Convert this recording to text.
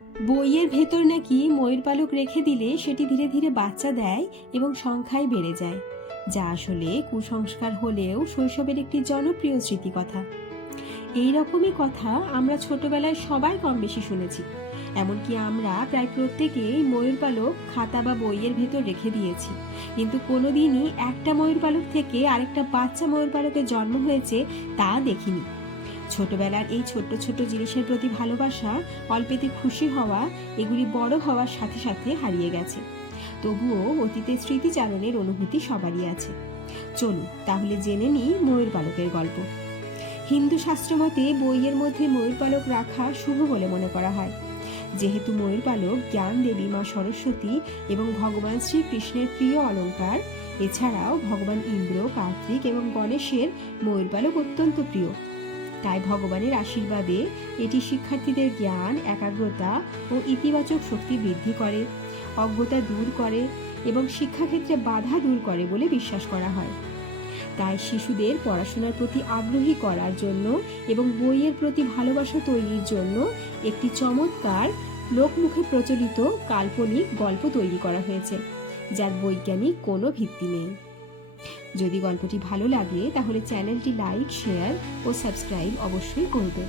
বইয়ের ভেতর নাকি ময়ূর পালক রেখে দিলে সেটি ধীরে ধীরে বাচ্চা দেয় এবং সংখ্যায় বেড়ে যায়, যা আসলে কুসংস্কার হলেও শৈশবের একটি জনপ্রিয় স্মৃতিকথা। এই রকমই কথা আমরা ছোটবেলায় সবাই কম বেশি শুনেছি। এমনকি আমরা প্রায় প্রত্যেকেই ময়ূর পালক খাতা বা বইয়ের ভেতর রেখে দিয়েছি, কিন্তু কোনোদিনই একটা ময়ূর পালক থেকে আরেকটা বাচ্চা ময়ূর পালকের জন্ম হয়েছে তা দেখিনি। ছোটবেলার এই ছোট্ট ছোট্ট জিনিসের প্রতি ভালোবাসা, অল্পেতে খুশি হওয়া, এগুলি বড় হওয়ার সাথে সাথে হারিয়ে গেছে। তবুও অতীতের স্মৃতিচারণের অনুভূতি সবারই আছে। চলুন তাহলে জেনে নিই ময়ূর পালকের গল্প। হিন্দু শাস্ত্র মতে বইয়ের মধ্যে ময়ূর পালক রাখা শুভ বলে মনে করা হয়। যেহেতু ময়ূর পালক জ্ঞান দেবী মা সরস্বতী এবং ভগবান শ্রীকৃষ্ণের প্রিয় অলঙ্কার, এছাড়াও ভগবান ইন্দ্র, কার্তিক এবং গণেশের ময়ূর পালক অত্যন্ত প্রিয়। তাই ভগবানের আশীর্বাদে এটি শিক্ষার্থীদের জ্ঞান, একাগ্রতা ও ইতিবাচক শক্তি বৃদ্ধি করে, অজ্ঞতা দূর করে এবং শিক্ষাক্ষেত্রে বাধা দূর করে বলে বিশ্বাস করা হয়। তাই শিশুদের পড়াশোনার প্রতি আগ্রহী করার জন্য এবং বইয়ের প্রতি ভালোবাসা তৈরির জন্য একটি চমৎকার লোকমুখে প্রচলিত কাল্পনিক গল্প তৈরি করা হয়েছে, যার বৈজ্ঞানিক কোনো ভিত্তি নেই। যদি গল্পটি ভালো লাগে তাহলে চ্যানেলটি লাইক, শেয়ার ও সাবস্ক্রাইব অবশ্যই করবেন।